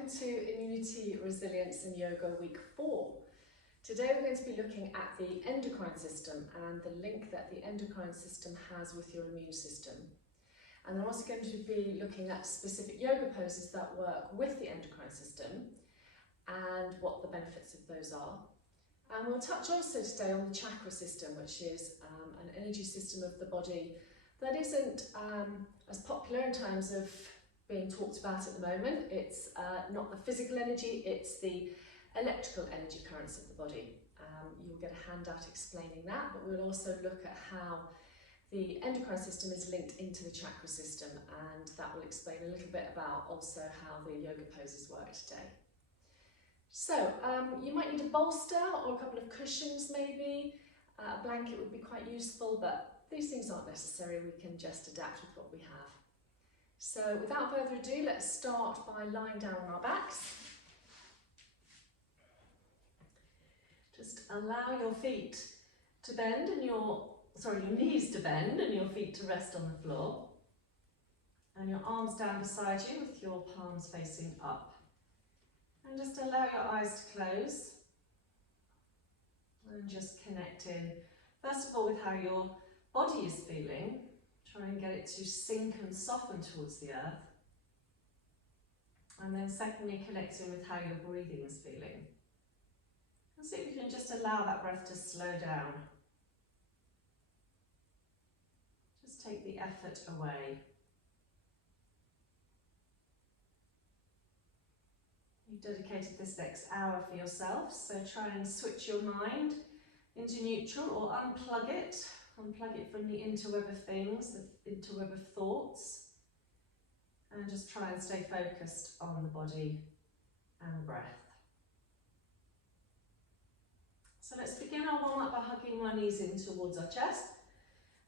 welcome to Immunity, Resilience and Yoga Week 4. Today we're going to be looking at the endocrine system and the link that the endocrine system has with your immune system. And I'm also going to be looking at specific yoga poses that work with the endocrine system and what the benefits of those are. And we'll touch also today on the chakra system, which is an energy system of the body that isn't as popular in terms of being talked about at the moment. It's not the physical energy, it's the electrical energy currents of the body. You'll get a handout explaining that, but we'll also look at how the endocrine system is linked into the chakra system, and that will explain a little bit about also how the yoga poses work today. So you might need a bolster or a couple of cushions maybe. A blanket would be quite useful, but these things aren't necessary. We can just adapt with what we have. So without further ado, let's start by lying down on our backs. Just allow your feet to bend and your knees to bend and your feet to rest on the floor. And your arms down beside you with your palms facing up. And just allow your eyes to close. And just connect in, first of all, with how your body is feeling. Try and get it to sink and soften towards the earth. And then secondly, connecting with how your breathing is feeling. And see if you can just allow that breath to slow down. Just take the effort away. You've dedicated this next hour for yourself, so try and switch your mind into neutral or unplug it. Unplug it from the interweb of things, the interweb of thoughts, and just try and stay focused on the body and breath. So let's begin our warm-up by hugging our knees in towards our chest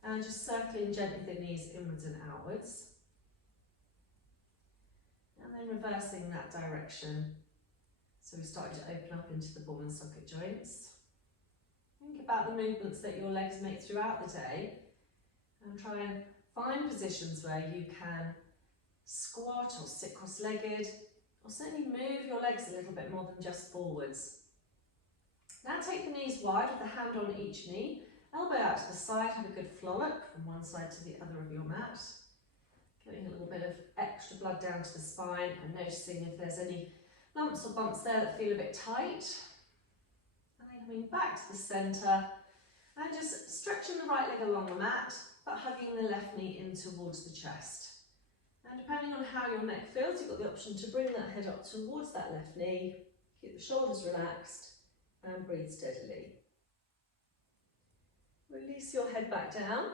and just circling gently the knees inwards and outwards. And then reversing that direction. So we're starting to open up into the ball and socket joints. Think about the movements that your legs make throughout the day and try and find positions where you can squat or sit cross-legged or certainly move your legs a little bit more than just forwards. Now take the knees wide with a hand on each knee, elbow out to the side, have a good frolic from one side to the other of your mat. Getting a little bit of extra blood down to the spine and noticing if there's any lumps or bumps there that feel a bit tight. Coming back to the centre and just stretching the right leg along the mat, but hugging the left knee in towards the chest. And depending on how your neck feels, you've got the option to bring that head up towards that left knee, keep the shoulders relaxed and breathe steadily. Release your head back down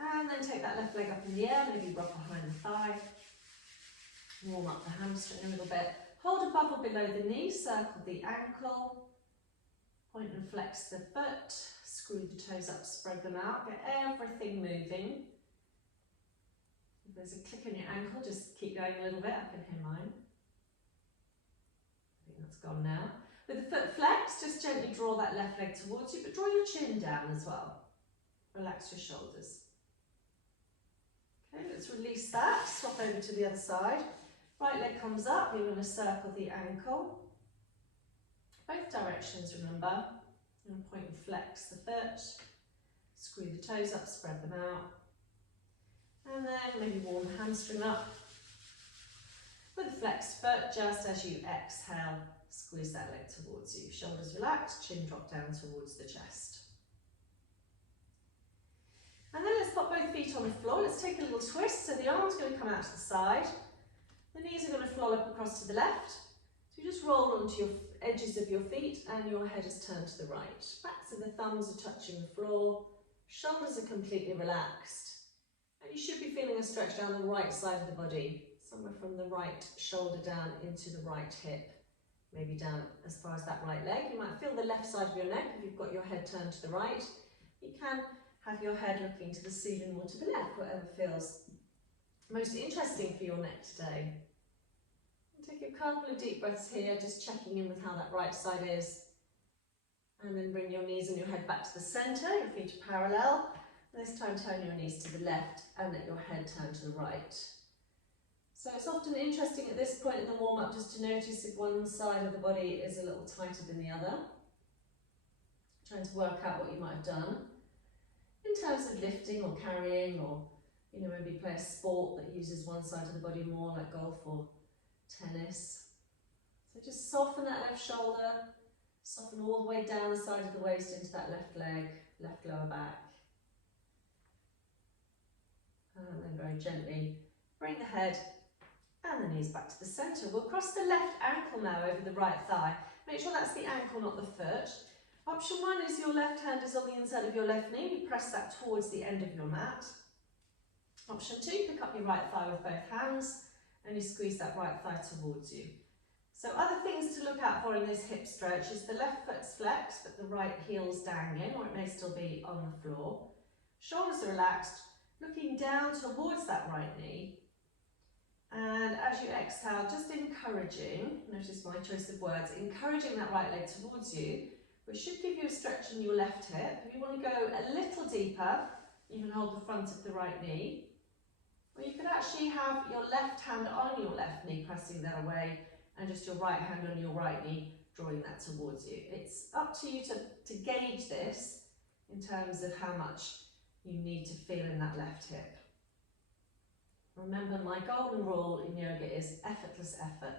and then take that left leg up in the air, maybe rub behind the thigh. Warm up the hamstring a little bit. Hold above or below the knee, circle the ankle. Point and flex the foot, screw the toes up, spread them out, get everything moving. If there's a click in your ankle, just keep going a little bit, I can hear mine. I think that's gone now. With the foot flexed, just gently draw that left leg towards you, but draw your chin down as well. Relax your shoulders. Okay, let's release that, swap over to the other side. Right leg comes up, you're going to circle the ankle. Both directions, remember, and point and flex the foot, screw the toes up, spread them out, and then maybe warm the hamstring up. With a flexed foot, just as you exhale, squeeze that leg towards you. Shoulders relaxed, chin drop down towards the chest. And then let's pop both feet on the floor. Let's take a little twist, so the arm's going to come out to the side, the knees are going to floll up across to the left. So you just roll onto your edges of your feet and your head is turned to the right. Backs of the thumbs are touching the floor, shoulders are completely relaxed. And you should be feeling a stretch down the right side of the body, somewhere from the right shoulder down into the right hip, maybe down as far as that right leg. You might feel the left side of your neck if you've got your head turned to the right. You can have your head looking to the ceiling or to the left, whatever feels most interesting for your neck today. Take a couple of deep breaths here, just checking in with how that right side is. And then bring your knees and your head back to the centre, your feet are parallel. This time turn your knees to the left and let your head turn to the right. So it's often interesting at this point in the warm-up just to notice if one side of the body is a little tighter than the other. Trying to work out what you might have done in terms of lifting or carrying, or maybe play a sport that uses one side of the body more, like golf or tennis. So just soften that left shoulder, soften all the way down the side of the waist into that left leg, left lower back. And then very gently bring the head and the knees back to the centre. We'll cross the left ankle now over the right thigh. Make sure that's the ankle, not the foot. Option one is your left hand is on the inside of your left knee. You press that towards the end of your mat. Option two, pick up your right thigh with both hands and you squeeze that right thigh towards you. So other things to look out for in this hip stretch is the left foot's flexed but the right heel's dangling, or it may still be on the floor. Shoulders are relaxed, looking down towards that right knee. And as you exhale, just encouraging, notice my choice of words, encouraging that right leg towards you, which should give you a stretch in your left hip. If you want to go a little deeper, you can hold the front of the right knee. Or you could actually have your left hand on your left knee, pressing that away, and just your right hand on your right knee, drawing that towards you. It's up to you to gauge this in terms of how much you need to feel in that left hip. Remember, my golden rule in yoga is effortless effort.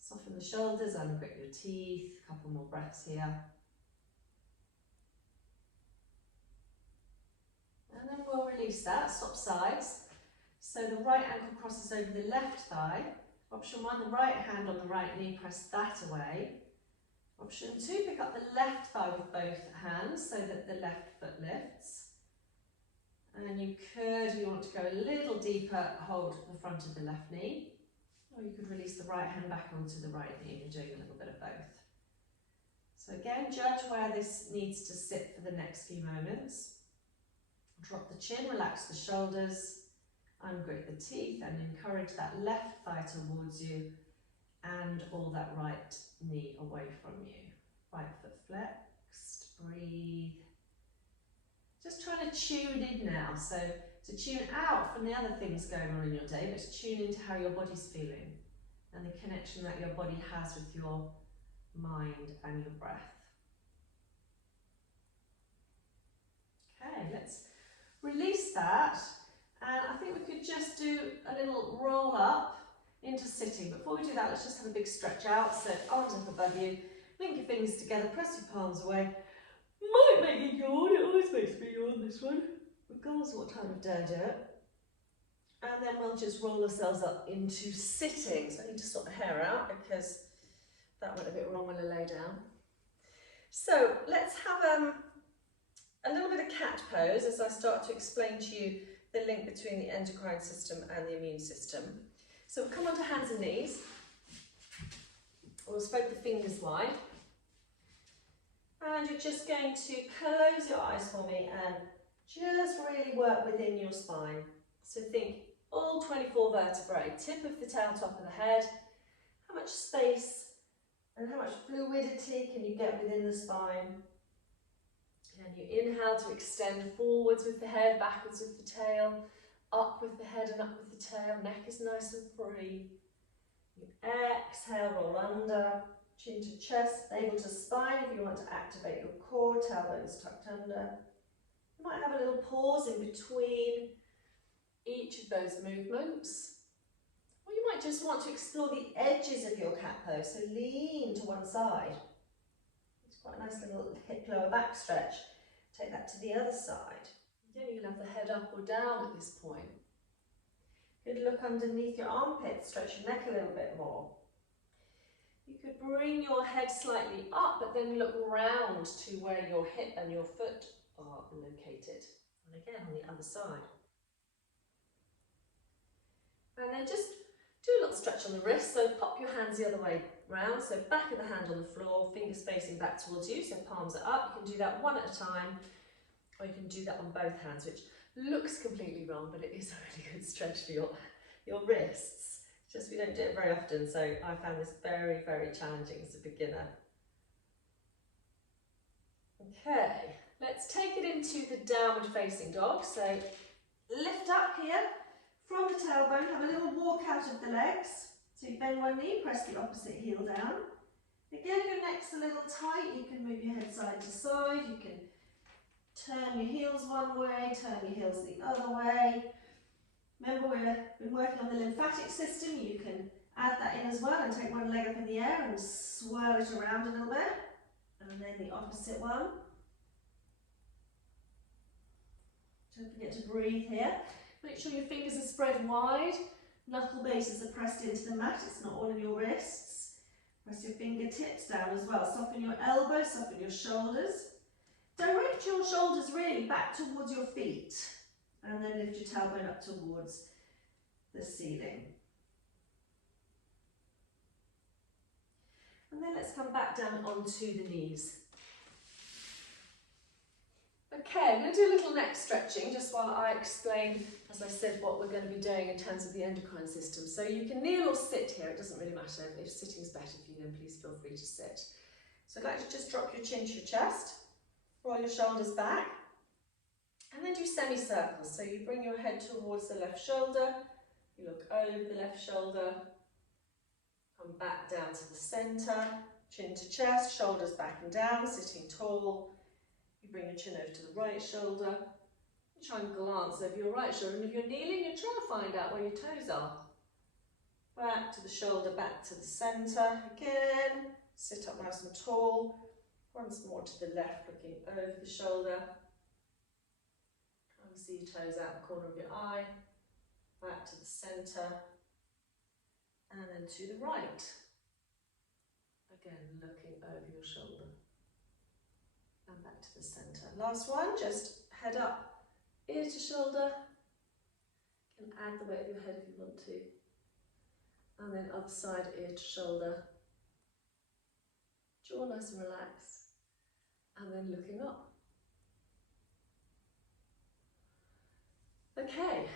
Soften the shoulders, ungrip your teeth, a couple more breaths here. And then we'll release that, swap sides. So the right ankle crosses over the left thigh. Option one, the right hand on the right knee, press that away. Option two, pick up the left thigh with both hands so that the left foot lifts. And you could, if you want to go a little deeper, hold the front of the left knee. Or you could release the right hand back onto the right knee, and you're doing a little bit of both. So again, judge where this needs to sit for the next few moments. Drop the chin, relax the shoulders, ungrit the teeth, and encourage that left thigh towards you and all that right knee away from you. Right foot flexed, breathe. Just trying to tune in now, so to tune out from the other things going on in your day, but to tune into how your body's feeling and the connection that your body has with your mind and your breath. Okay, let's release that, and I think we could just do a little roll up into sitting. Before we do that, let's just have a big stretch out, so arms up above you, link your fingers together, press your palms away. Might make you yawn, it always makes me yawn, this one, regardless of what time of day I do it. And then we'll just roll ourselves up into sitting. So I need to sort the hair out because that went a bit wrong when I lay down. So let's have a little bit of cat pose as I start to explain to you the link between the endocrine system and the immune system. So we'll come onto hands and knees. We'll spread the fingers wide. And you're just going to close your eyes for me and just really work within your spine. So think all 24 vertebrae, tip of the tail, top of the head. How much space and how much fluidity can you get within the spine? And you inhale to extend forwards with the head, backwards with the tail, up with the head and up with the tail. Neck is nice and free. You exhale, roll under. Chin to chest, navel to spine if you want to activate your core, tailbones tucked under. You might have a little pause in between each of those movements. Or you might just want to explore the edges of your cat pose, so lean to one side. It's quite a nice little hip lower back stretch. Take that to the other side. Again, you can have the head up or down at this point. Good look underneath your armpits, stretch your neck a little bit more. You could bring your head slightly up, but then look round to where your hip and your foot are located. And again, on the other side. And then just do a little stretch on the wrist. So pop your hands the other way round. So back of the hand on the floor, fingers facing back towards you. So palms are up. You can do that one at a time, or you can do that on both hands, which looks completely wrong, but it is a really good stretch for your wrists. Just we don't do it very often, so I found this very, very challenging as a beginner. Okay, let's take it into the downward facing dog. So lift up here From the tailbone, have a little walk out of the legs. So you bend one knee, press the opposite heel down. Again, your neck's a little tight. You can move your head side to side. You can turn your heels one way, turn your heels the other way. Remember, we've been working on the lymphatic system. You can add that in as well and take one leg up in the air and swirl it around a little bit. And then the opposite one. Don't forget to breathe here. Make sure your fingers are spread wide. Knuckle bases are pressed into the mat. It's not all in your wrists. Press your fingertips down as well. Soften your elbows, soften your shoulders. Direct your shoulders really back towards your feet. And then lift your tailbone up towards the ceiling. And then let's come back down onto the knees. Okay, I'm going to do a little neck stretching just while I explain, as I said, what we're going to be doing in terms of the endocrine system. So you can kneel or sit here, it doesn't really matter. If sitting's better for you, then please feel free to sit. So I'd like to just drop your chin to your chest, roll your shoulders back, and then do semicircles. So you bring your head towards the left shoulder, you look over the left shoulder, come back down to the centre, chin to chest, shoulders back and down, sitting tall. You bring your chin over to the right shoulder, you try and glance over your right shoulder, and if you're kneeling, you're trying to find out where your toes are. Back to the shoulder, back to the centre, again, sit up nice and tall, once more to the left, looking over the shoulder, try and see your toes out the corner of your eye, back to the centre, and then to the right, again, looking over your shoulder. And back to the centre. Last one, just head up, ear to shoulder. You can add the weight of your head if you want to. And then other side, ear to shoulder. Jaw nice and relaxed. And then looking up. Okay.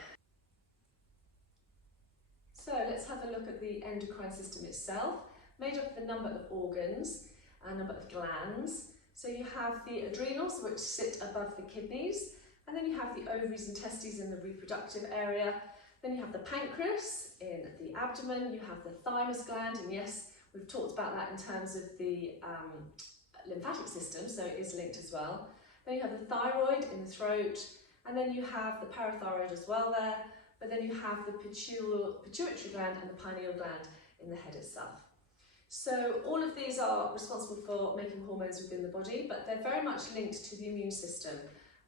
So let's have a look at the endocrine system itself, made up of a number of organs, a number of glands. So you have the adrenals, which sit above the kidneys, and then you have the ovaries and testes in the reproductive area. Then you have the pancreas in the abdomen, you have the thymus gland, and yes, we've talked about that in terms of the lymphatic system, so it is linked as well. Then you have the thyroid in the throat, and then you have the parathyroid as well there, but then you have the pituitary gland and the pineal gland in the head itself. So all of these are responsible for making hormones within the body, but they're very much linked to the immune system.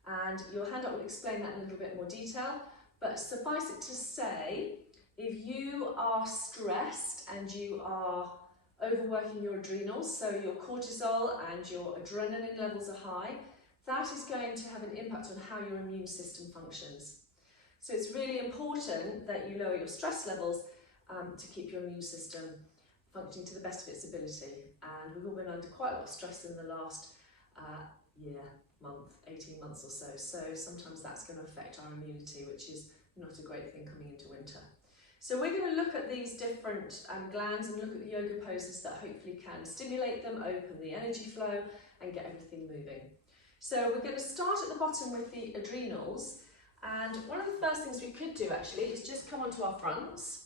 And your handout will explain that in a little bit more detail. But suffice it to say, if you are stressed and you are overworking your adrenals, so your cortisol and your adrenaline levels are high, that is going to have an impact on how your immune system functions. So it's really important that you lower your stress levels to keep your immune system functioning to the best of its ability. And we've all been under quite a lot of stress in the last year, month, 18 months or so. So sometimes that's going to affect our immunity, which is not a great thing coming into winter. So we're going to look at these different glands and look at the yoga poses that hopefully can stimulate them, open the energy flow and get everything moving. So we're going to start at the bottom with the adrenals. And one of the first things we could do actually is just come onto our fronts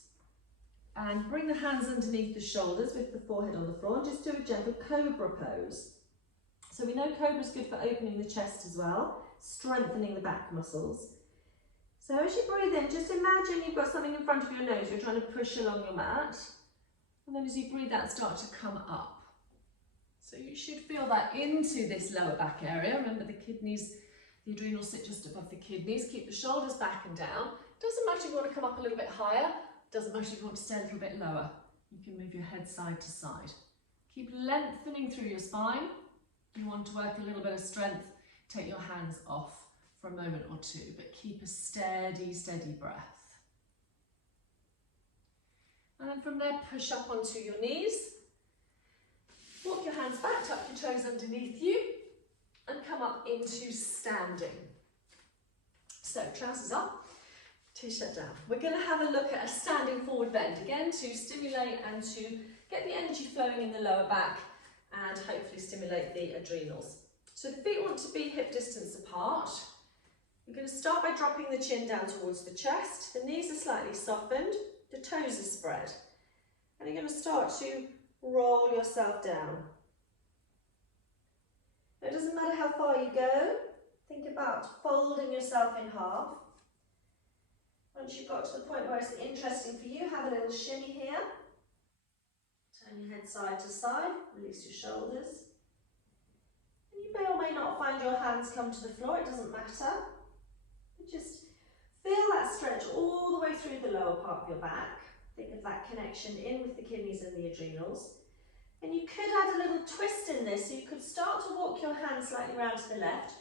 and bring the hands underneath the shoulders with the forehead on the floor and just do a gentle cobra pose. So we know cobra is good for opening the chest as well, strengthening the back muscles. So as you breathe in, just imagine you've got something in front of your nose, you're trying to push along your mat. And then as you breathe out, start to come up. So you should feel that into this lower back area. Remember the kidneys, the adrenals sit just above the kidneys. Keep the shoulders back and down. Doesn't matter if you want to come up a little bit higher. Doesn't matter if you want to stay a little bit lower. You can move your head side to side. Keep lengthening through your spine. You want to work a little bit of strength. Take your hands off for a moment or two, but keep a steady, steady breath. And then from there, push up onto your knees. Walk your hands back, tuck your toes underneath you, and come up into standing. So trousers up. T-shirt down. We're going to have a look at a standing forward bend again to stimulate and to get the energy flowing in the lower back and hopefully stimulate the adrenals. So the feet want to be hip distance apart. You're going to start by dropping the chin down towards the chest. The knees are slightly softened, the toes are spread. And you're going to start to roll yourself down. It doesn't matter how far you go. Think about folding yourself in half. Once you've got to the point where it's interesting for you, have a little shimmy here. Turn your head side to side, release your shoulders. And you may or may not find your hands come to the floor, it doesn't matter. But just feel that stretch all the way through the lower part of your back. Think of that connection in with the kidneys and the adrenals. And you could add a little twist in this, so you could start to walk your hands slightly round to the left.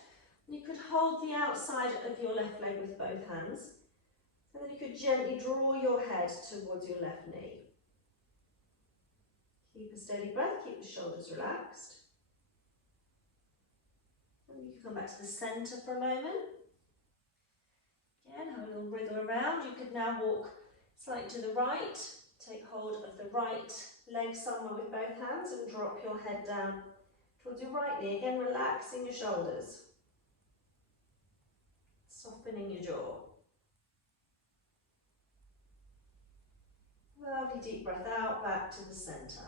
And you could hold the outside of your left leg with both hands. And then you could gently draw your head towards your left knee. Keep a steady breath, keep the shoulders relaxed. And you can come back to the centre for a moment. Again, have a little wriggle around. You could now walk slightly to the right. Take hold of the right leg somewhere with both hands and drop your head down towards your right knee. Again, relaxing your shoulders. Softening your jaw. Lovely deep breath out, back to the centre.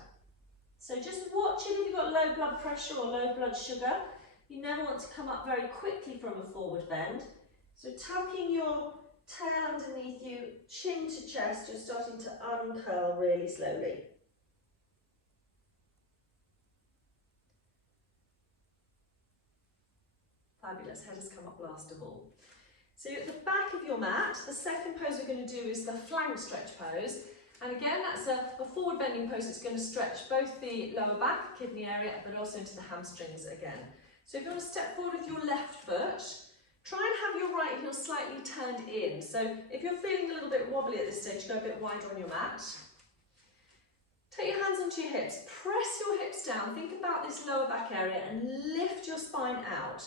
So just watching if you've got low blood pressure or low blood sugar. You never want to come up very quickly from a forward bend. So tucking your tail underneath you, chin to chest, you're starting to uncurl really slowly. Fabulous, head has come up last of all. So you're at the back of your mat. The second pose we're going to do is the flank stretch pose. And again, that's a forward bending pose that's going to stretch both the lower back, kidney area, but also into the hamstrings again. So if you want to step forward with your left foot, try and have your right heel slightly turned in. So if you're feeling a little bit wobbly at this stage, go a bit wider on your mat. Take your hands onto your hips, press your hips down, think about this lower back area and lift your spine out.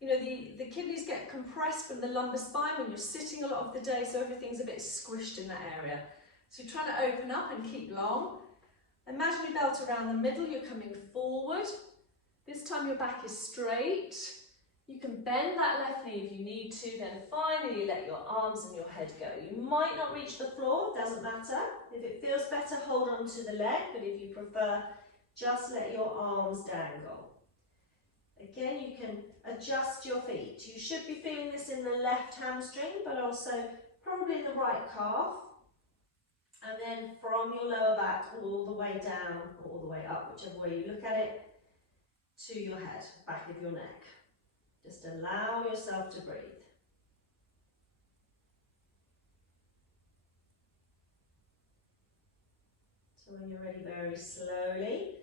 You know, the kidneys get compressed from the lumbar spine when you're sitting a lot of the day, so everything's a bit squished in that area. So you're trying to open up and keep long. Imaginary belt around the middle, you're coming forward. This time your back is straight. You can bend that left knee if you need to, then finally let your arms and your head go. You might not reach the floor, doesn't matter. If it feels better, hold on to the leg, but if you prefer, just let your arms dangle. Again, you can adjust your feet. You should be feeling this in the left hamstring, but also probably in the right calf. And then from your lower back all the way down, all the way up, whichever way you look at it, to your head, back of your neck. Just allow yourself to breathe. So when you're ready, very slowly,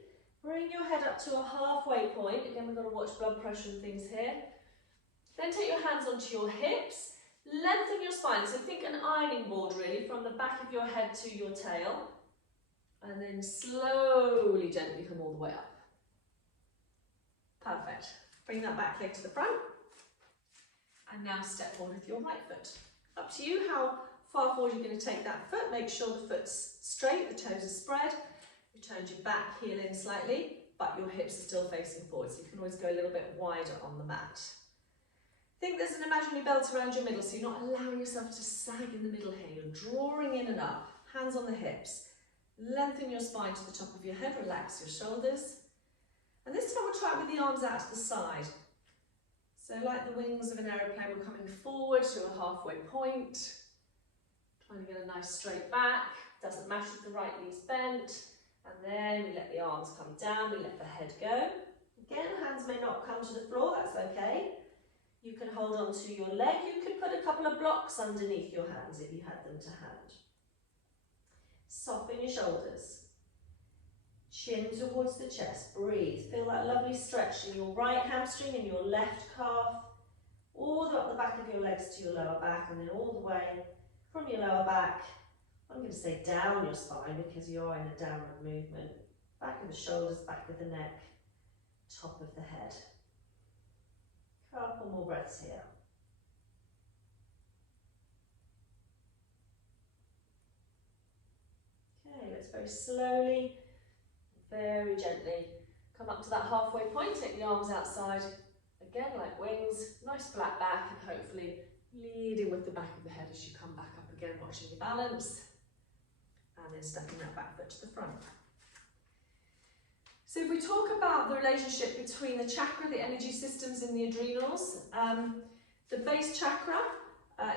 bring your head up to a halfway point. Again, we've got to watch blood pressure and things here. Then take your hands onto your hips. Lengthen your spine, so think an ironing board really, from the back of your head to your tail. And then slowly, gently come all the way up. Perfect. Bring that back leg to the front. And now step forward with your right foot. Up to you how far forward you're going to take that foot. Make sure the foot's straight, the toes are spread. You turned your back heel in slightly, but your hips are still facing forward, so you can always go a little bit wider on the mat. Think there's an imaginary belt around your middle, so you're not allowing yourself to sag in the middle here. You're drawing in and up, hands on the hips. Lengthen your spine to the top of your head, relax your shoulders. And this time we'll try it with the arms out to the side. So like the wings of an aeroplane, we're coming forward to a halfway point. Trying to get a nice straight back. Doesn't matter if the right knee's bent. And then we let the arms come down, we let the head go. Again, hands may not come to the floor, that's okay. You can hold on to your leg. You could put a couple of blocks underneath your hands if you had them to hand. Soften your shoulders. Chin towards the chest. Breathe. Feel that lovely stretch in your right hamstring and your left calf. All the way up the back of your legs to your lower back, and then all the way from your lower back, I'm going to say down your spine because you are in a downward movement. Back of the shoulders, back of the neck, top of the head. Couple more breaths here. Okay, let's very slowly, very gently come up to that halfway point. Take the arms outside. Again, like wings, nice flat back, and hopefully leading with the back of the head as you come back up again, watching your balance, and then stepping that back foot to the front. So if we talk about the relationship between the chakra, the energy systems, and the adrenals, the base chakra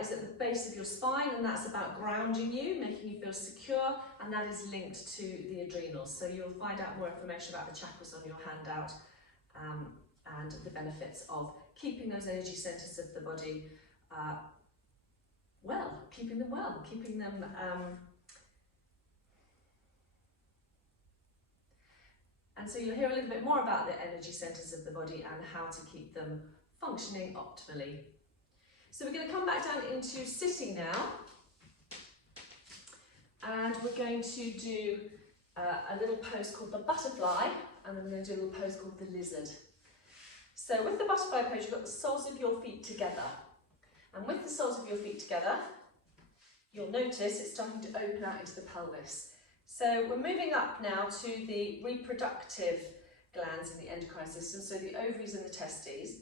is at the base of your spine, and that's about grounding you, making you feel secure, and that is linked to the adrenals. So you'll find out more information about the chakras on your handout, and the benefits of keeping those energy centers of the body keeping them and so you'll hear a little bit more about the energy centers of the body and how to keep them functioning optimally. So we're going to come back down into sitting now, and we're going to do a little pose called the butterfly, and then we're going to do a little pose called the lizard. So with the butterfly pose, you've got the soles of your feet together. And with the soles of your feet together, you'll notice it's starting to open out into the pelvis. So we're moving up now to the reproductive glands in the endocrine system, so the ovaries and the testes.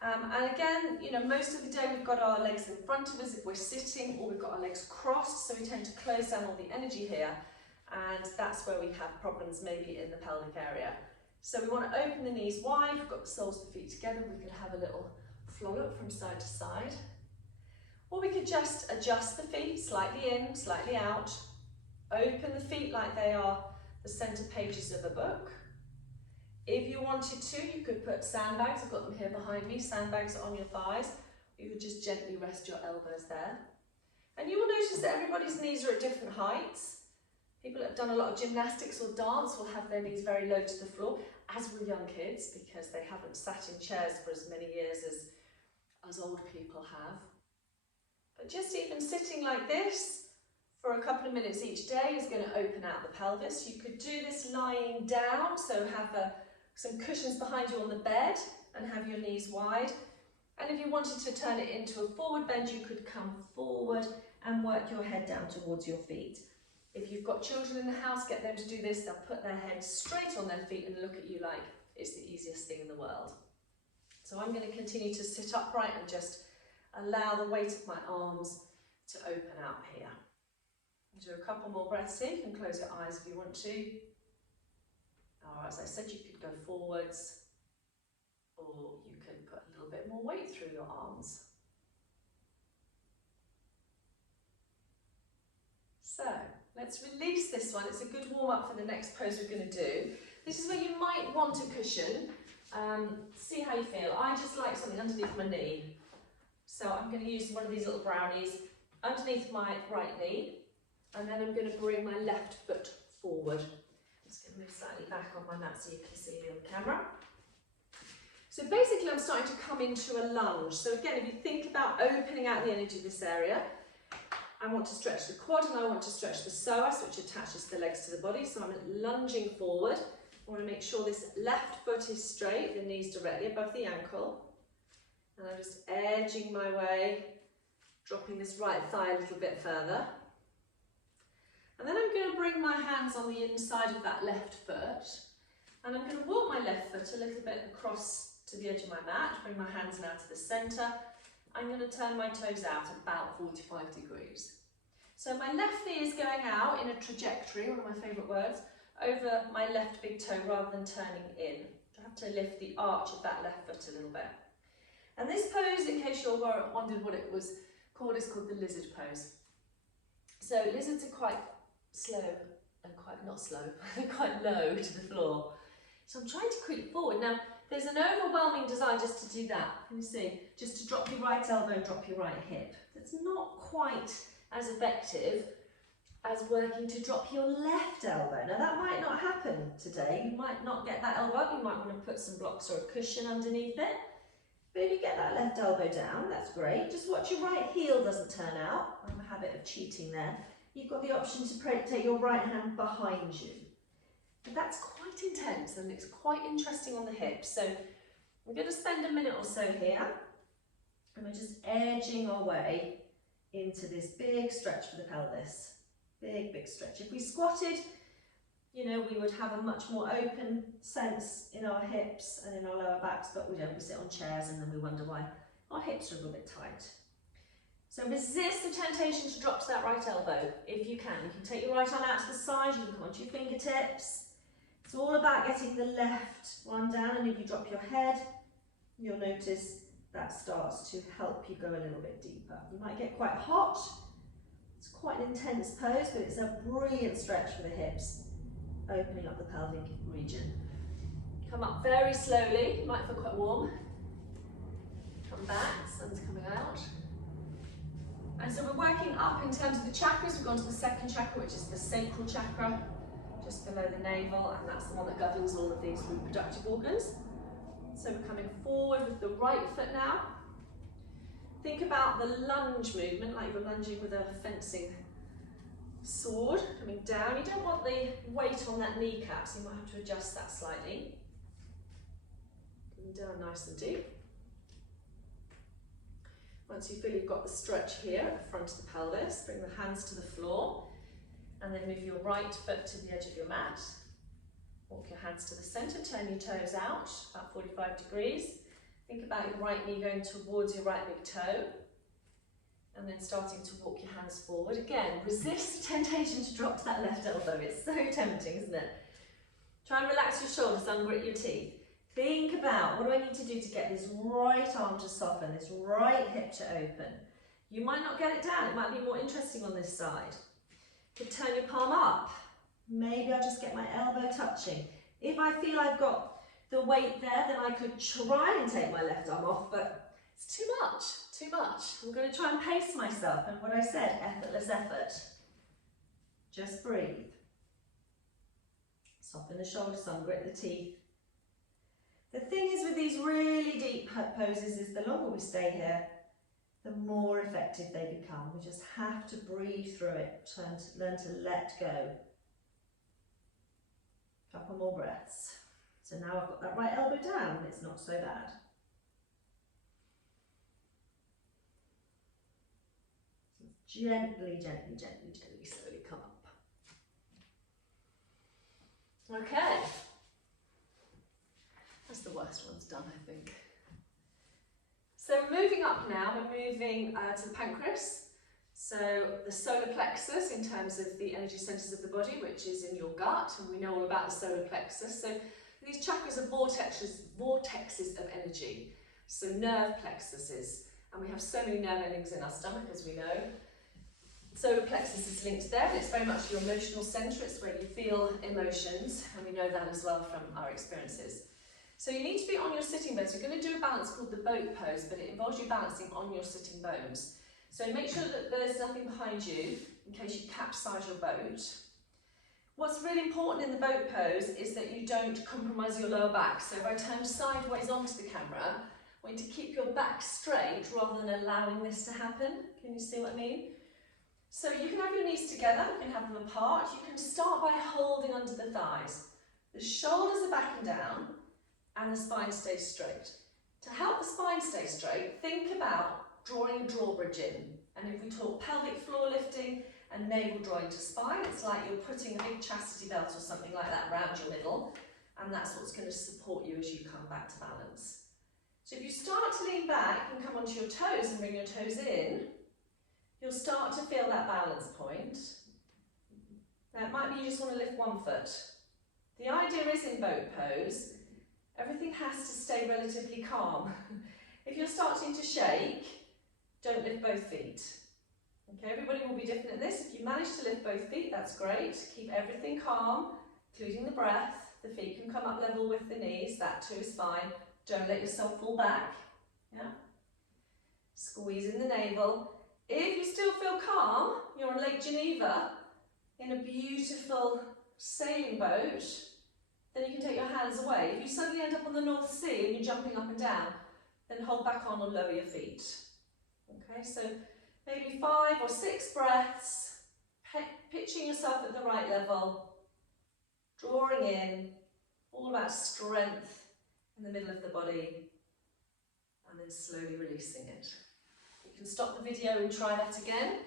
And again, you know, most of the day we've got our legs in front of us if we're sitting, or we've got our legs crossed, so we tend to close down all the energy here, and that's where we have problems maybe in the pelvic area. So we want to open the knees wide, we've got the soles of the feet together, we could have a little flow up from side to side. Or we could just adjust the feet slightly in, slightly out, open the feet like they are the centre pages of a book. If you wanted to, you could put sandbags, I've got them here behind me, sandbags on your thighs. You could just gently rest your elbows there. And you will notice that everybody's knees are at different heights. People that have done a lot of gymnastics or dance will have their knees very low to the floor, as will young kids, because they haven't sat in chairs for as many years as old people have. But just even sitting like this for a couple of minutes each day is going to open out the pelvis. You could do this lying down, so have some cushions behind you on the bed and have your knees wide. And if you wanted to turn it into a forward bend, you could come forward and work your head down towards your feet. If you've got children in the house, get them to do this. They'll put their heads straight on their feet and look at you like it's the easiest thing in the world. So I'm going to continue to sit upright and just allow the weight of my arms to open out here. Do a couple more breaths here. You can close your eyes if you want to. Or as I said, you could go forwards, or you could put a little bit more weight through your arms. So let's release this one. It's a good warm up for the next pose we're going to do. This is where you might want a cushion. See how you feel. I just like something underneath my knee. So I'm going to use one of these little brownies underneath my right knee, and then I'm going to bring my left foot forward. I'm just going to move slightly back on my mat so you can see me on the camera. So basically I'm starting to come into a lunge. So again, if you think about opening out the energy of this area, I want to stretch the quad and I want to stretch the psoas, which attaches the legs to the body. So I'm lunging forward. I want to make sure this left foot is straight, the knees directly above the ankle. And I'm just edging my way, dropping this right thigh a little bit further. And then I'm going to bring my hands on the inside of that left foot. And I'm going to walk my left foot a little bit across to the edge of my mat, bring my hands now to the centre. I'm going to turn my toes out about 45 degrees. So my left knee is going out in a trajectory, one of my favourite words, over my left big toe rather than turning in. I have to lift the arch of that left foot a little bit. And this pose, in case you're wondered what it was called, is called the lizard pose. So lizards are quite slow and quite not slow, they're quite low to the floor. So I'm trying to creep forward. Now, there's an overwhelming desire just to do that. Can you see? Just to drop your right elbow, drop your right hip. That's not quite as effective as working to drop your left elbow. Now, that might not happen today. You might not get that elbow up. You might want to put some blocks or a cushion underneath it. But if you get that left elbow down, that's great. Just watch your right heel doesn't turn out. I'm a habit of cheating there. You've got the option to take your right hand behind you. And that's quite intense and it's quite interesting on the hips. So we're going to spend a minute or so here. And we're just edging our way into this big stretch for the pelvis. Big, big stretch. If we squatted you know, we would have a much more open sense in our hips and in our lower backs, but we don't. We sit on chairs and then we wonder why our hips are a little bit tight. So resist the temptation to drop to that right elbow if you can. You can take your right arm out to the side, you can come onto your fingertips. It's all about getting the left one down, and if you drop your head, you'll notice that starts to help you go a little bit deeper. You might get quite hot. It's quite an intense pose, but it's a brilliant stretch for the hips, opening up the pelvic region. Come up very slowly, you might feel quite warm. Come back, sun's coming out. And so we're working up in terms of the chakras. We've gone to the second chakra, which is the sacral chakra, just below the navel, and that's the one that governs all of these reproductive organs. So we're coming forward with the right foot now. Think about the lunge movement, like you're lunging with a fencing sword, coming down. You don't want the weight on that kneecap, so you might have to adjust that slightly. Coming down nice and deep. Once you feel you've got the stretch here at the front of the pelvis, bring the hands to the floor, and then move your right foot to the edge of your mat. Walk your hands to the centre, turn your toes out, about 45 degrees. Think about your right knee going towards your right big toe, and then starting to walk your hands forward. Again, resist the temptation to drop to that left elbow. It's so tempting, isn't it? Try and relax your shoulders, ungrit your teeth. Think about, what do I need to do to get this right arm to soften, this right hip to open? You might not get it down, it might be more interesting on this side. You could turn your palm up. Maybe I'll just get my elbow touching. If I feel I've got the weight there, then I could try and take my left arm off, but it's too much, too much. I'm going to try and pace myself, and what I said, effortless effort. Just breathe. Soften the shoulders, ungrit the teeth. The thing is with these really deep poses is the longer we stay here, the more effective they become. We just have to breathe through it, learn to let go. Couple more breaths. So now I've got that right elbow down, it's not so bad. Gently, gently, gently, gently, slowly come up. Okay. That's the worst one's done, I think. So we're moving up now, we're moving to the pancreas. So the solar plexus in terms of the energy centers of the body, which is in your gut, and we know all about the solar plexus. So these chakras are vortexes of energy, so nerve plexuses, and we have so many nerve endings in our stomach, as we know. Solar plexus is linked there, and it's very much your emotional center. It's where you feel emotions, and we know that as well from our experiences. So you need to be on your sitting bones. We're going to do a balance called the boat pose, but it involves you balancing on your sitting bones. So make sure that there's nothing behind you in case you capsize your boat. What's really important in the boat pose is that you don't compromise your lower back. So if I turn sideways onto the camera, I want you to keep your back straight rather than allowing this to happen. Can you see what I mean? So you can have your knees together, you can have them apart. You can start by holding under the thighs. The shoulders are back and down, and the spine stays straight. To help the spine stay straight, think about drawing a drawbridge in. And if we talk pelvic floor lifting and navel drawing to spine, it's like you're putting a big chastity belt or something like that around your middle, and that's what's going to support you as you come back to balance. So if you start to lean back and come onto your toes and bring your toes in, you'll start to feel that balance point. Now it might be you just want to lift one foot. The idea is in boat pose, everything has to stay relatively calm. If you're starting to shake, don't lift both feet. Okay, everybody will be different at this. If you manage to lift both feet, that's great. Keep everything calm, including the breath. The feet can come up level with the knees, that too is fine. Don't let yourself fall back. Yeah. Squeeze in the navel. If you still feel calm, you're on Lake Geneva in a beautiful sailing boat, then you can take your hands away. If you suddenly end up on the North Sea and you're jumping up and down, then hold back on or lower your feet. Okay, so maybe 5 or 6 breaths, pitching yourself at the right level, drawing in, all about strength in the middle of the body, and then slowly releasing it. You can stop the video and try that again,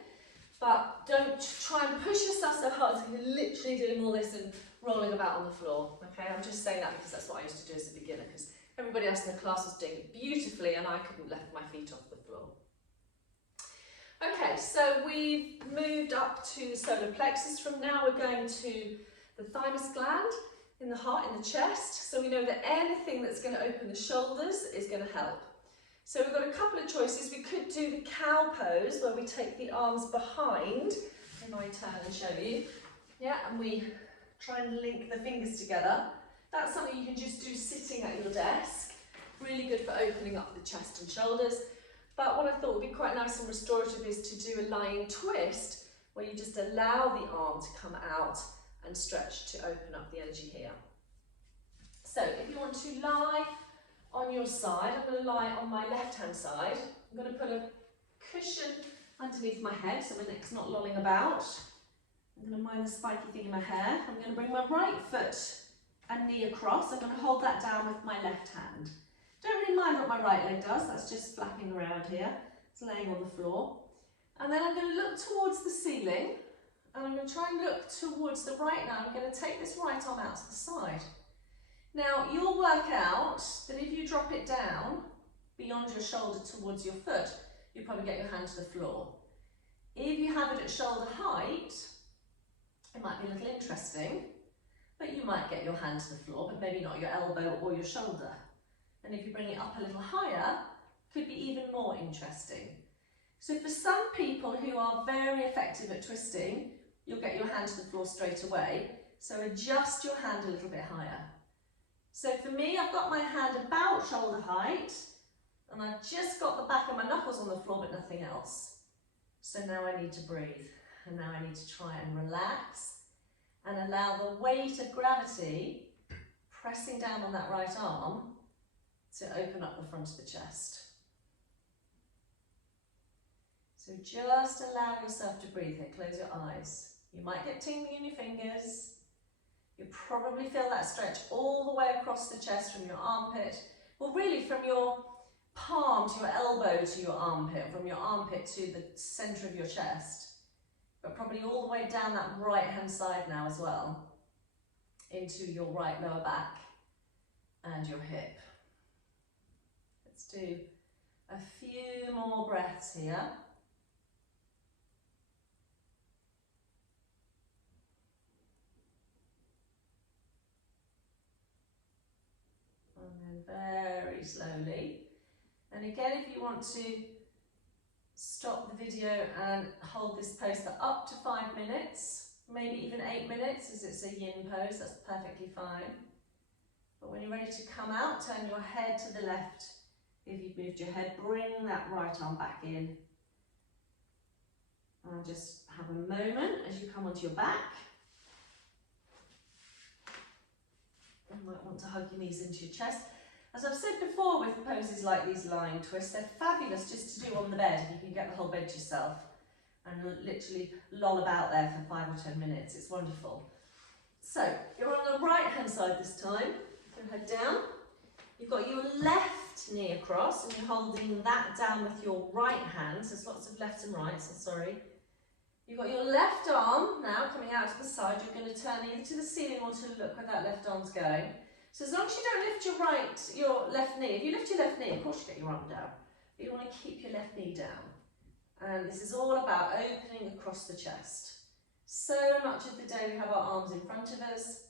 but don't try and push yourself so hard so you're literally doing all this and rolling about on the floor. Okay, I'm just saying that because that's what I used to do as a beginner, because everybody else in the class was doing it beautifully and I couldn't lift my feet off the floor. Okay, so we've moved up to the solar plexus. From now we're going to the thymus gland in the heart, in the chest. So we know that anything that's going to open the shoulders is going to help. So we've got a couple of choices. We could do the cow pose where we take the arms behind. I might turn and show you. Yeah, and we try and link the fingers together. That's something you can just do sitting at your desk. Really good for opening up the chest and shoulders. But what I thought would be quite nice and restorative is to do a lying twist where you just allow the arm to come out and stretch to open up the energy here. So if you want to lie on your side, I'm going to lie on my left-hand side. I'm going to put a cushion underneath my head so my neck's not lolling about. I'm going to mind the spiky thing in my hair. I'm going to bring my right foot and knee across. I'm going to hold that down with my left hand. Don't really mind what my right leg does, that's just flapping around here. It's laying on the floor. And then I'm going to look towards the ceiling, and I'm going to try and look towards the right now. I'm going to take this right arm out to the side. Now, you'll work out that if you drop it down beyond your shoulder towards your foot, you'll probably get your hand to the floor. If you have it at shoulder height, it might be a little interesting, but you might get your hand to the floor, but maybe not your elbow or your shoulder. And if you bring it up a little higher, it could be even more interesting. So for some people who are very effective at twisting, you'll get your hand to the floor straight away. So adjust your hand a little bit higher. So for me, I've got my hand about shoulder height, and I've just got the back of my knuckles on the floor, but nothing else. So now I need to breathe, and now I need to try and relax and allow the weight of gravity pressing down on that right arm to open up the front of the chest. So just allow yourself to breathe here. Close your eyes. You might get tingling in your fingers. You probably feel that stretch all the way across the chest from your armpit, well really from your palm to your elbow to your armpit, from your armpit to the centre of your chest, but probably all the way down that right hand side now as well, into your right lower back and your hip. Let's do a few more breaths here. And then very slowly. And again, if you want to stop the video and hold this pose for up to 5 minutes, maybe even 8 minutes, as it's a yin pose, that's perfectly fine. But when you're ready to come out, turn your head to the left. If you've moved your head, bring that right arm back in. And just have a moment as you come onto your back. You might want to hug your knees into your chest. As I've said before with poses like these lying twists, they're fabulous just to do on the bed. You can get the whole bed to yourself and literally loll about there for 5 or 10 minutes. It's wonderful. So you're on the right hand side this time. Put your head down. You've got your left knee across and you're holding that down with your right hand. So there's lots of lefts and rights, I'm sorry. You've got your left arm now coming out to the side. You're going to turn either to the ceiling or to look where that left arm's going. So as long as you don't lift your left knee, if you lift your left knee, of course you get your arm down, but you want to keep your left knee down. And this is all about opening across the chest. So much of the day we have our arms in front of us.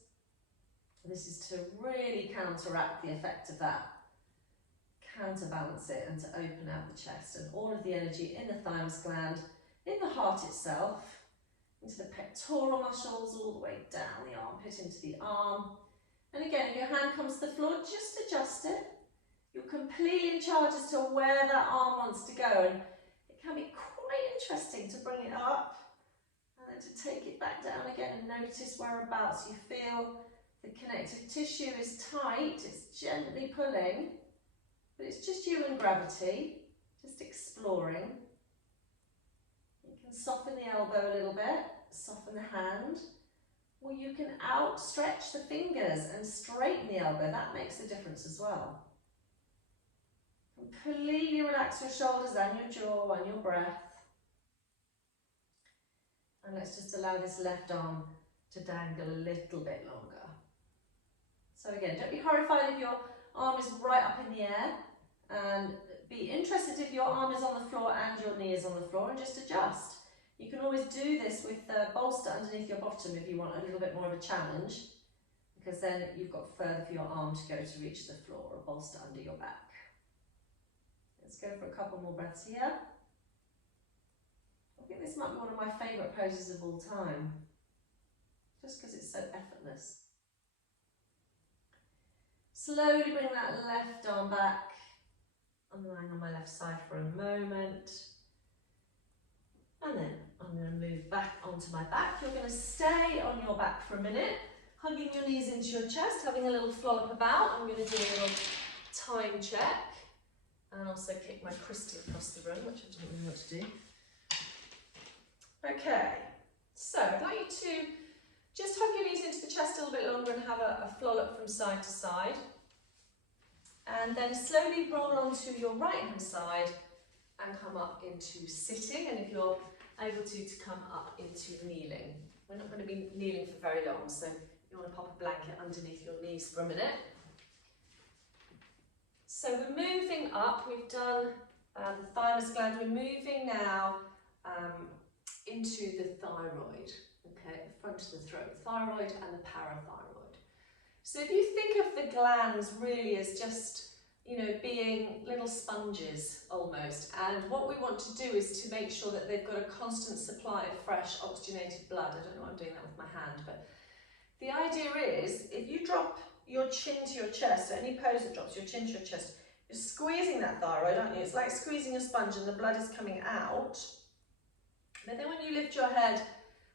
This is to really counteract the effect of that, counterbalance it and to open out the chest and all of the energy in the thymus gland, in the heart itself, into the pectoral muscles, all the way down the armpit into the arm. And again, if your hand comes to the floor, just adjust it. You're completely in charge as to where that arm wants to go. And it can be quite interesting to bring it up and then to take it back down again and notice whereabouts you feel the connective tissue is tight, it's gently pulling, but it's just you and gravity, just exploring. You can soften the elbow a little bit, soften the hand, or you can outstretch the fingers and straighten the elbow. That makes the difference as well. Completely relax your shoulders and your jaw and your breath. And let's just allow this left arm to dangle a little bit longer. So again, don't be horrified if your arm is right up in the air, and be interested if your arm is on the floor and your knee is on the floor, and just adjust. You can always do this with the bolster underneath your bottom if you want a little bit more of a challenge, because then you've got further for your arm to go to reach the floor, a bolster under your back. Let's go for a couple more breaths here. I think this might be one of my favourite poses of all time, just because it's so effortless. Slowly bring that left arm back. I'm lying on my left side for a moment. And then I'm going to move back onto my back. You're going to stay on your back for a minute, hugging your knees into your chest, having a little flollop about. I'm going to do a little time check and also kick my Christy across the room, which I don't really know what to do. Okay, so I'd like you to just hug your knees into the chest a little bit longer and have a flollop from side to side. And then slowly roll onto your right hand side and come up into sitting, and if you're able to come up into kneeling. We're not going to be kneeling for very long, so you want to pop a blanket underneath your knees for a minute. So we're moving up, we've done the thymus gland, we're moving now into the thyroid, okay, the front of the throat, thyroid and the parathyroid. So if you think of the glands really as just, you know, being little sponges almost, and what we want to do is to make sure that they've got a constant supply of fresh oxygenated blood. I don't know why I'm doing that with my hand, but the idea is if you drop your chin to your chest, or any pose that drops your chin to your chest, you're squeezing that thyroid, aren't you? It's like squeezing a sponge and the blood is coming out. But then when you lift your head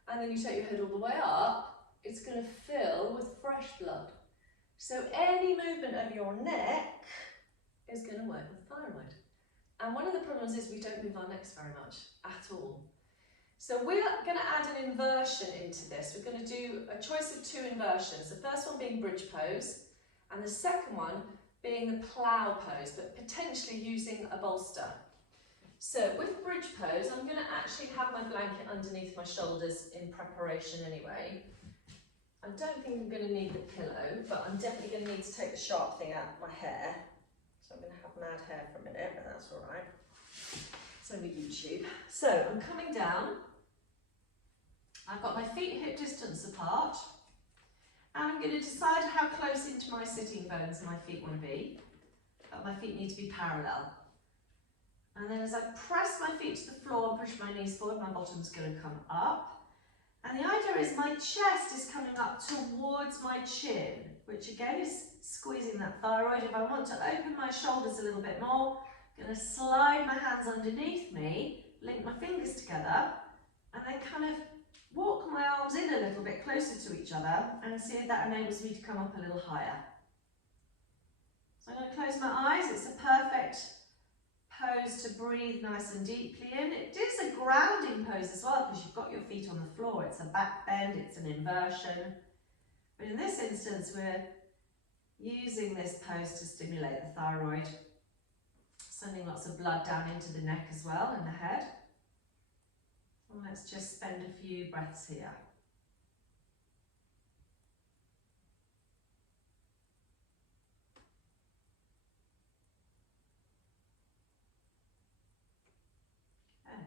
and then you take your head all the way up, it's going to fill with fresh blood. So any movement of your neck is going to work with thyroid. And one of the problems is we don't move our necks very much at all. So we're going to add an inversion into this. We're going to do a choice of 2 inversions. The first one being bridge pose, and the second one being the plough pose, but potentially using a bolster. So with bridge pose, I'm going to actually have my blanket underneath my shoulders in preparation anyway. I don't think I'm going to need the pillow, but I'm definitely going to need to take the sharp thing out of my hair. So I'm going to have mad hair for a minute, but that's all right. It's only YouTube. So I'm coming down. I've got my feet hip distance apart, and I'm going to decide how close into my sitting bones my feet want to be, but my feet need to be parallel. And then as I press my feet to the floor and push my knees forward, my bottom's going to come up. And the idea is my chest is coming up towards my chin, which again is squeezing that thyroid. If I want to open my shoulders a little bit more, I'm going to slide my hands underneath me, link my fingers together, and then kind of walk my arms in a little bit closer to each other and see if that enables me to come up a little higher. So I'm going to close my eyes. It's a perfect pose to breathe nice and deeply in. It is a grounding pose as well because you've got your feet on the floor. It's a back bend, it's an inversion. But in this instance, we're using this pose to stimulate the thyroid, sending lots of blood down into the neck as well and the head. And let's just spend a few breaths here. Okay.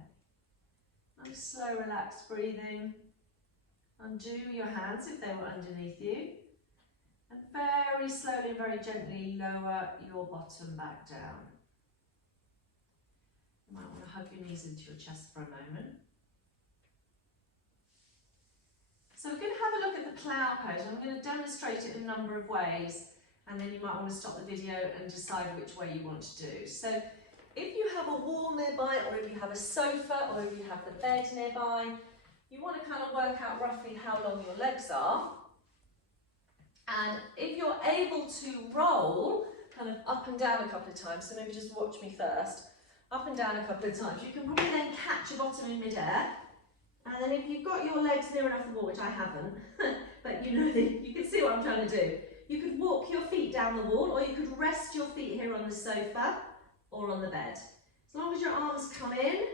Nice, slow, relaxed breathing. Undo your hands if they were underneath you. And very slowly and very gently lower your bottom back down. You might want to hug your knees into your chest for a moment. So we're going to have a look at the plough pose. I'm going to demonstrate it in a number of ways, and then you might want to stop the video and decide which way you want to do. So if you have a wall nearby, or if you have a sofa, or if you have the bed nearby, you want to kind of work out roughly how long your legs are. And if you're able to roll kind of up and down a couple of times, so maybe just watch me first, up and down a couple of times, you can probably then catch your bottom in midair. And then if you've got your legs near enough the wall, which I haven't, but you know, you can see what I'm trying to do. You could walk your feet down the wall, or you could rest your feet here on the sofa or on the bed. As long as your arms come in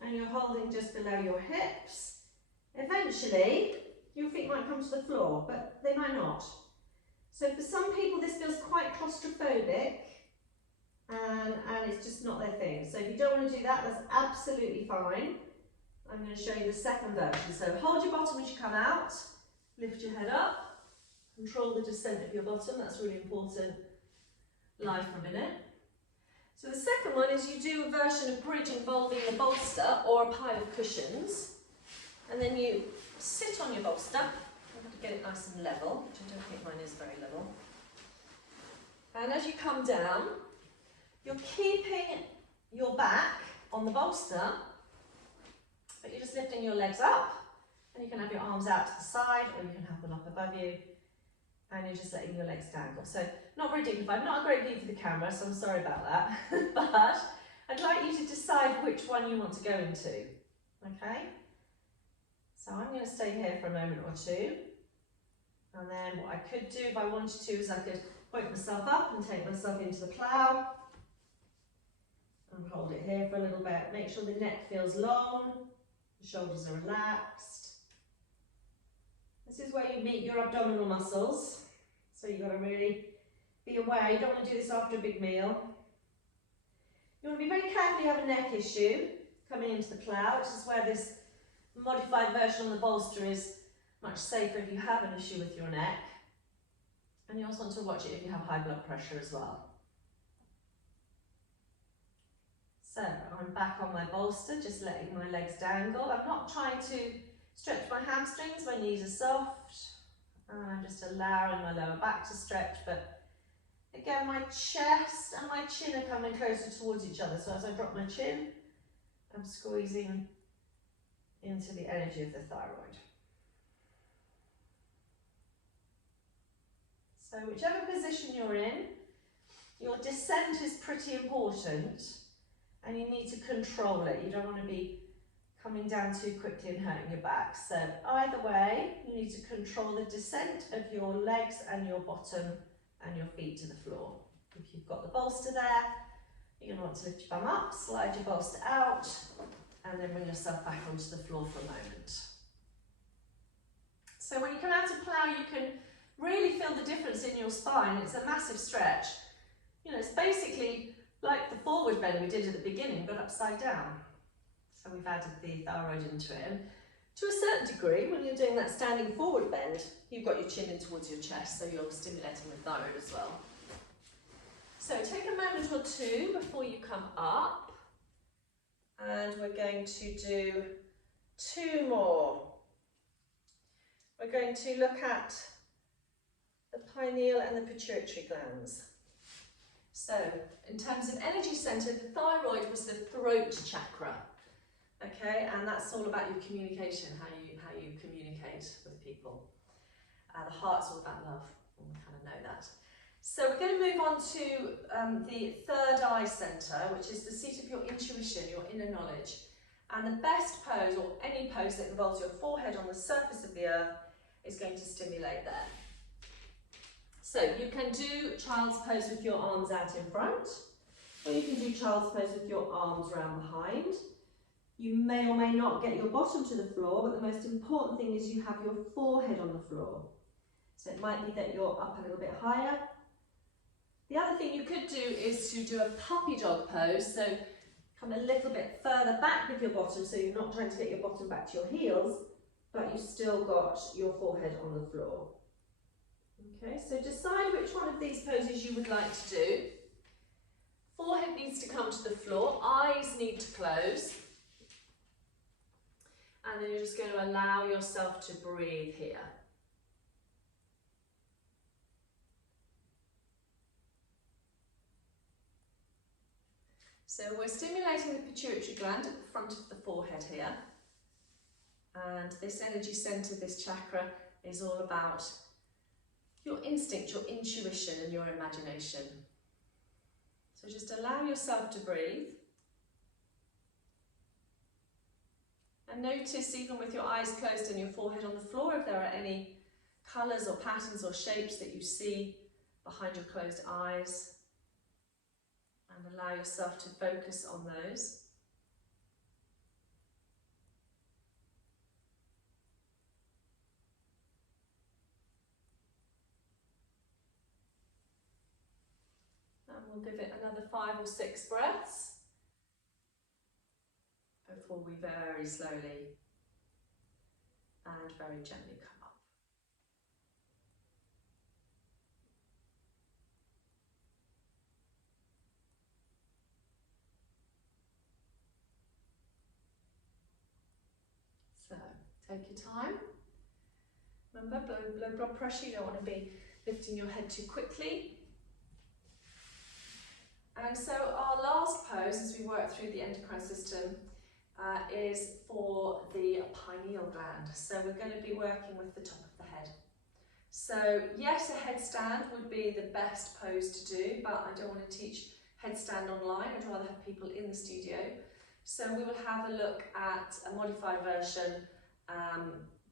and you're holding just below your hips, eventually your feet might come to the floor, but they might not. So for some people this feels quite claustrophobic and it's just not their thing. So if you don't want to do that, that's absolutely fine. I'm going to show you the second version. So hold your bottom as you come out, lift your head up, control the descent of your bottom, that's really important. Lie for a minute. So the second one is you do a version of bridge involving the bolster or a pile of cushions, and then you sit on your bolster. You have to get it nice and level, which I don't think mine is very level. And as you come down, you're keeping your back on the bolster, but you're just lifting your legs up, and you can have your arms out to the side, or you can have them up above you, and you're just letting your legs dangle. So not very dignified, not a great view for the camera, so I'm sorry about that. But I'd like you to decide which one you want to go into, okay? So I'm going to stay here for a moment or two, and then what I could do if I wanted to is I could wake myself up and take myself into the plough, and hold it here for a little bit. Make sure the neck feels long, the shoulders are relaxed. This is where you meet your abdominal muscles, so you've got to really be aware. You don't want to do this after a big meal. You want to be very careful you have a neck issue coming into the plough, which is where this modified version on the bolster is much safer if you have an issue with your neck. And you also want to watch it if you have high blood pressure as well. So I'm back on my bolster, just letting my legs dangle. I'm not trying to stretch my hamstrings, my knees are soft. And I'm just allowing my lower back to stretch, but again, my chest and my chin are coming closer towards each other. So as I drop my chin, I'm squeezing into the energy of the thyroid. So whichever position you're in, your descent is pretty important and you need to control it. You don't want to be coming down too quickly and hurting your back. So either way, you need to control the descent of your legs and your bottom and your feet to the floor. If you've got the bolster there, you're going to want to lift your bum up, slide your bolster out, and then bring yourself back onto the floor for a moment. So when you come out of plough, you can really feel the difference in your spine. It's a massive stretch. You know, it's basically like the forward bend we did at the beginning, but upside down. So we've added the thyroid into it. And to a certain degree, when you're doing that standing forward bend, you've got your chin in towards your chest, so you're stimulating the thyroid as well. So take a moment or two before you come up, and we're going to do 2 more. We're going to look at the pineal and the pituitary glands. So in terms of energy centre, the thyroid was the throat chakra. Okay, and that's all about your communication, how you communicate with people. The heart's all about love, and we kind of know that. So we're going to move on to the third eye centre, which is the seat of your intuition, your inner knowledge. And the best pose, or any pose that involves your forehead on the surface of the earth, is going to stimulate there. So you can do child's pose with your arms out in front, or you can do child's pose with your arms round behind. You may or may not get your bottom to the floor, but the most important thing is you have your forehead on the floor. So it might be that you're up a little bit higher. The other thing you could do is to do a puppy dog pose, so come a little bit further back with your bottom, so you're not trying to get your bottom back to your heels, but you've still got your forehead on the floor. Okay, so decide which one of these poses you would like to do. Forehead needs to come to the floor, eyes need to close. And then you're just going to allow yourself to breathe here. So we're stimulating the pituitary gland at the front of the forehead here. And this energy centre, this chakra, is all about your instinct, your intuition and your imagination. So just allow yourself to breathe. And notice, even with your eyes closed and your forehead on the floor, if there are any colours or patterns or shapes that you see behind your closed eyes. And allow yourself to focus on those. we'll give it another 5 or 6 breaths before we very slowly and very gently come up. So, take your time. Remember, low blood pressure, you don't want to be lifting your head too quickly. And so our last pose as we work through the endocrine system is for the pineal gland. So we're going to be working with the top of the head. So yes, a headstand would be the best pose to do, but I don't want to teach headstand online. I'd rather have people in the studio. So we will have a look at a modified version.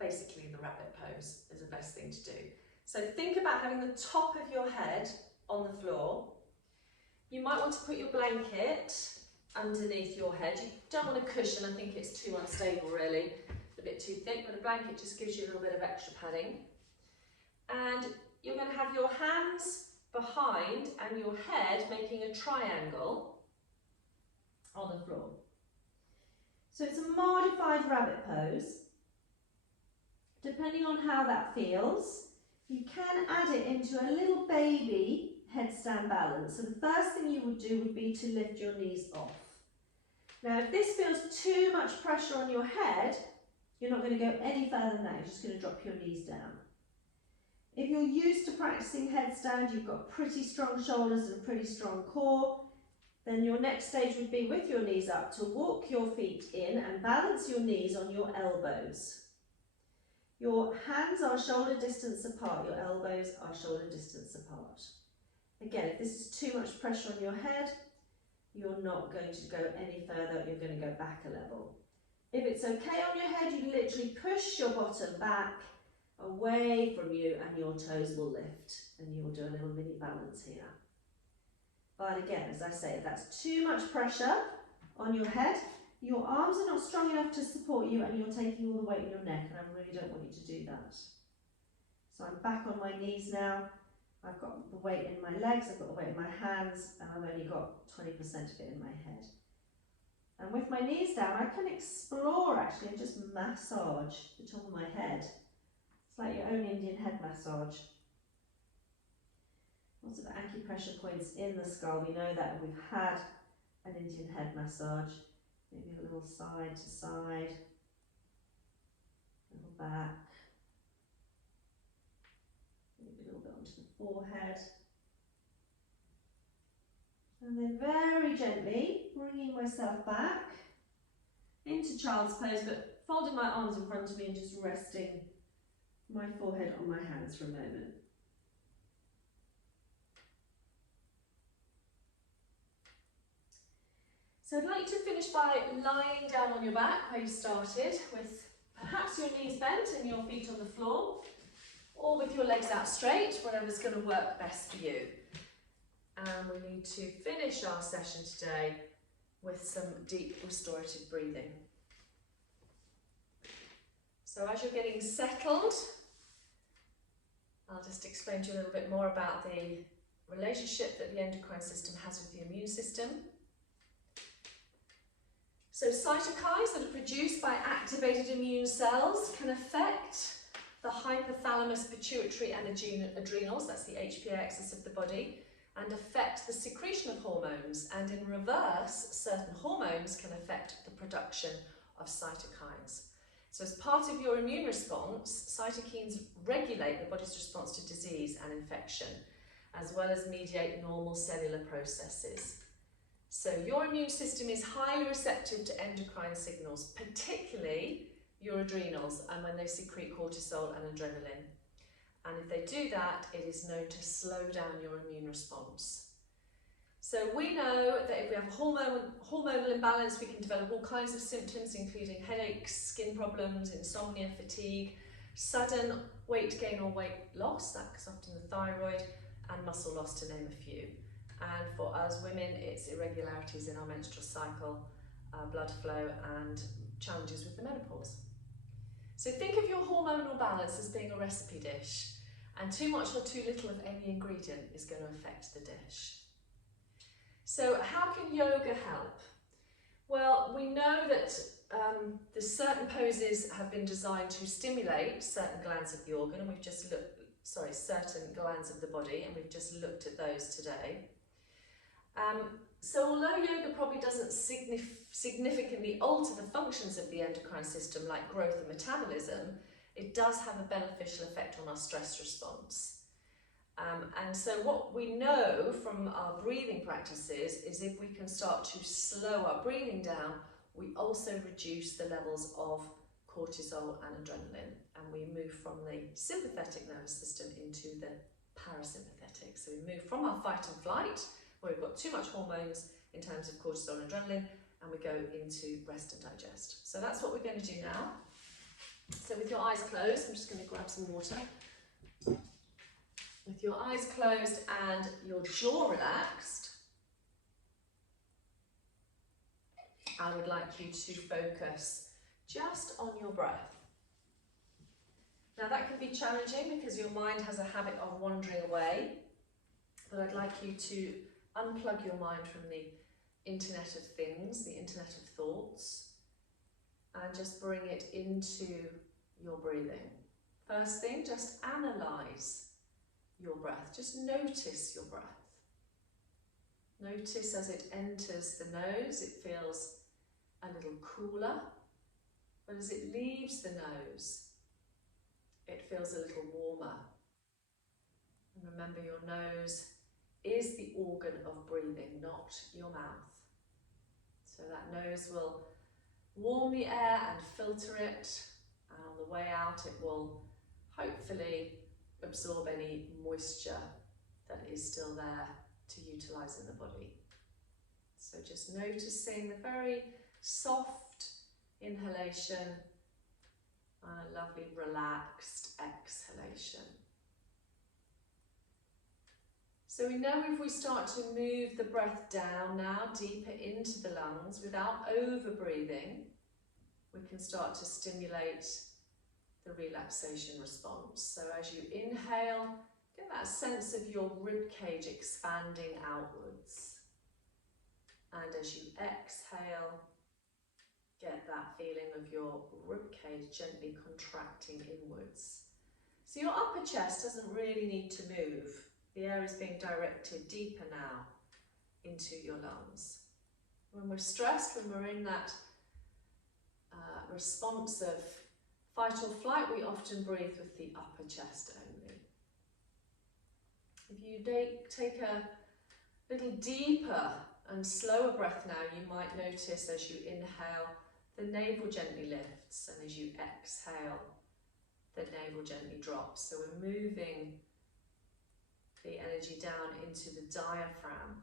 Basically the rabbit pose is the best thing to do. So think about having the top of your head on the floor. You might want to put your blanket underneath your head. You don't want a cushion, I think it's too unstable really, a bit too thick, but a blanket just gives you a little bit of extra padding. And you're going to have your hands behind and your head making a triangle on the floor. So it's a modified rabbit pose. Depending on how that feels, you can add it into a little baby headstand balance. So the first thing you would do would be to lift your knees off. Now if this feels too much pressure on your head, you're not going to go any further than that, you're just going to drop your knees down. If you're used to practicing headstand, you've got pretty strong shoulders and a pretty strong core, then your next stage would be with your knees up to walk your feet in and balance your knees on your elbows. Your hands are shoulder distance apart, your elbows are shoulder distance apart. Again, if this is too much pressure on your head, you're not going to go any further, you're going to go back a level. If it's okay on your head, you literally push your bottom back away from you and your toes will lift and you'll do a little mini balance here. But again, as I say, if that's too much pressure on your head, your arms are not strong enough to support you and you're taking all the weight in your neck, and I really don't want you to do that. So I'm back on my knees now. I've got the weight in my legs, I've got the weight in my hands, and I've only got 20% of it in my head. And with my knees down, I can explore actually and just massage the top of my head. It's like your own Indian head massage. Lots of acupressure points in the skull. We know that we've had an Indian head massage. Maybe a little side to side, a little back, maybe a little bit onto the forehead. And then very gently bringing myself back into child's pose, but folding my arms in front of me and just resting my forehead on my hands for a moment. So I'd like to finish by lying down on your back where you started, with perhaps your knees bent and your feet on the floor, or with your legs out straight, whatever's going to work best for you. And we need to finish our session today with some deep restorative breathing. So as you're getting settled, I'll just explain to you a little bit more about the relationship that the endocrine system has with the immune system. So cytokines that are produced by activated immune cells can affect the hypothalamus, pituitary and adrenals, that's the HPA axis of the body, and affect the secretion of hormones. And in reverse, certain hormones can affect the production of cytokines. So as part of your immune response, cytokines regulate the body's response to disease and infection, as well as mediate normal cellular processes. So your immune system is highly receptive to endocrine signals, particularly your adrenals, and when they secrete cortisol and adrenaline. And if they do that, it is known to slow down your immune response. So we know that if we have hormonal imbalance, we can develop all kinds of symptoms, including headaches, skin problems, insomnia, fatigue, sudden weight gain or weight loss, that's often the thyroid, and muscle loss, to name a few. And for us women, it's irregularities in our menstrual cycle, blood flow, and challenges with the menopause. So think of your hormonal balance as being a recipe dish, and too much or too little of any ingredient is going to affect the dish. So how can yoga help? Well, we know that the certain poses have been designed to stimulate certain glands of the organ, and we've just looked, certain glands of the body, and we've just looked at those today. So although yoga probably doesn't significantly alter the functions of the endocrine system like growth and metabolism, it does have a beneficial effect on our stress response. And so what we know from our breathing practices is if we can start to slow our breathing down, we also reduce the levels of cortisol and adrenaline, and we move from the sympathetic nervous system into the parasympathetic. So we move from our fight and flight, where we've got too much hormones in terms of cortisol and adrenaline, and we go into rest and digest. So that's what we're going to do now. So with your eyes closed, I'm just going to grab some water. With your eyes closed and your jaw relaxed, I would like you to focus just on your breath. Now that can be challenging because your mind has a habit of wandering away, but I'd like you to unplug your mind from the internet of things, the internet of thoughts, and just bring it into your breathing. First thing, just analyse your breath. Just notice your breath. Notice as it enters the nose, it feels a little cooler, but as it leaves the nose, it feels a little warmer. And remember, your nose is the organ of breathing, not your mouth. So that nose will warm the air and filter it, and on the way out it will hopefully absorb any moisture that is still there to utilise in the body. So just noticing the very soft inhalation and a lovely relaxed exhalation. So we know if we start to move the breath down now, deeper into the lungs without over breathing, we can start to stimulate the relaxation response. So as you inhale, get that sense of your rib cage expanding outwards. And as you exhale, get that feeling of your rib cage gently contracting inwards. So your upper chest doesn't really need to move. The air is being directed deeper now into your lungs. When we're stressed, when we're in that response of fight or flight, we often breathe with the upper chest only. If you take a little deeper and slower breath now, you might notice as you inhale, the navel gently lifts, and as you exhale, the navel gently drops. So we're moving the energy down into the diaphragm.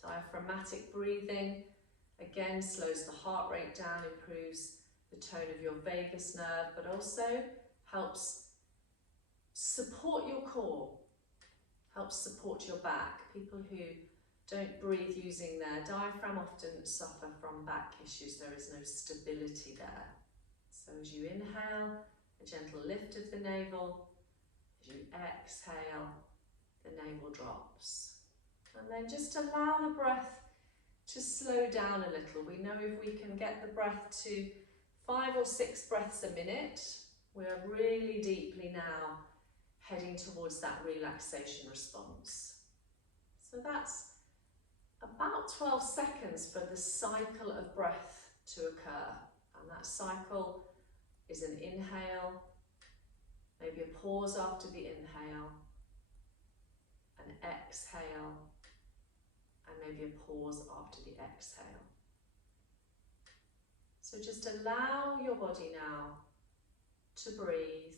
Diaphragmatic breathing, again, slows the heart rate down, improves the tone of your vagus nerve, but also helps support your core, helps support your back. People who don't breathe using their diaphragm often suffer from back issues. There is no stability there. So as you inhale, a gentle lift of the navel. As you exhale, the navel drops. And then just allow the breath to slow down a little. We know if we can get the breath to 5 or 6 breaths a minute, we're really deeply now heading towards that relaxation response. So that's about 12 seconds for the cycle of breath to occur. And that cycle is an inhale, maybe a pause after the inhale, an exhale, and maybe a pause after the exhale. So just allow your body now to breathe.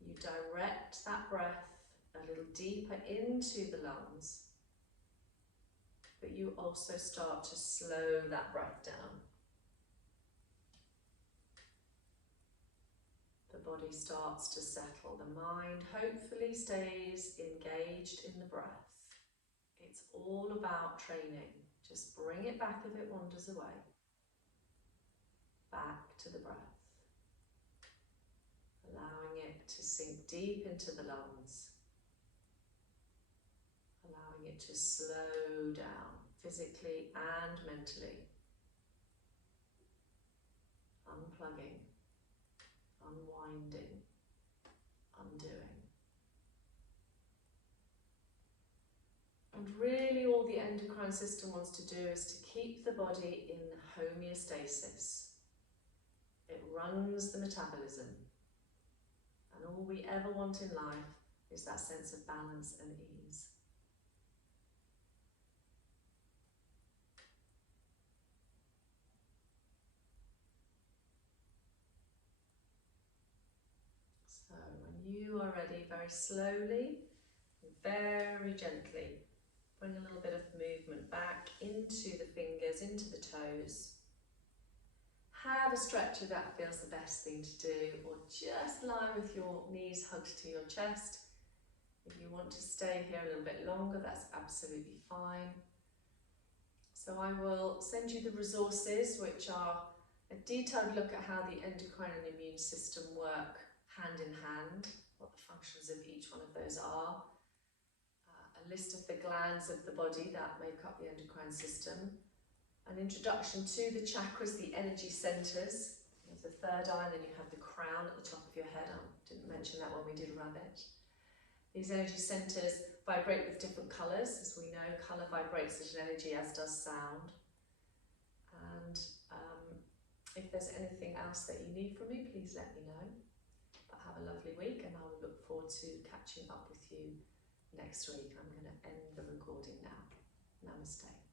You direct that breath a little deeper into the lungs, but you also start to slow that breath down. The body starts to settle. The mind hopefully stays engaged in the breath. It's all about training. Just bring it back if it wanders away. Back to the breath. Allowing it to sink deep into the lungs. Allowing it to slow down physically and mentally. Unplugging, unwinding, undoing. And really all the endocrine system wants to do is to keep the body in homeostasis. It runs the metabolism. And all we ever want in life is that sense of balance and ease. So when you are ready, very slowly, very gently, bring a little bit of movement back into the fingers, into the toes. Have a stretch if that feels the best thing to do, or just lie with your knees hugged to your chest. If you want to stay here a little bit longer, that's absolutely fine. So I will send you the resources, which are a detailed look at how the endocrine and immune system work hand in hand, what the functions of each one of those are, a list of the glands of the body that make up the endocrine system, an introduction to the chakras, the energy centres. You have the third eye, and then you have the crown at the top of your head. I didn't mention that when we did rabbit. These energy centres vibrate with different colours. As we know, colour vibrates as energy, as does sound. And if there's anything else that you need from me, please let me know. But have a lovely week, and I will look forward to catching up with you next week. I'm going to end the recording now. Namaste.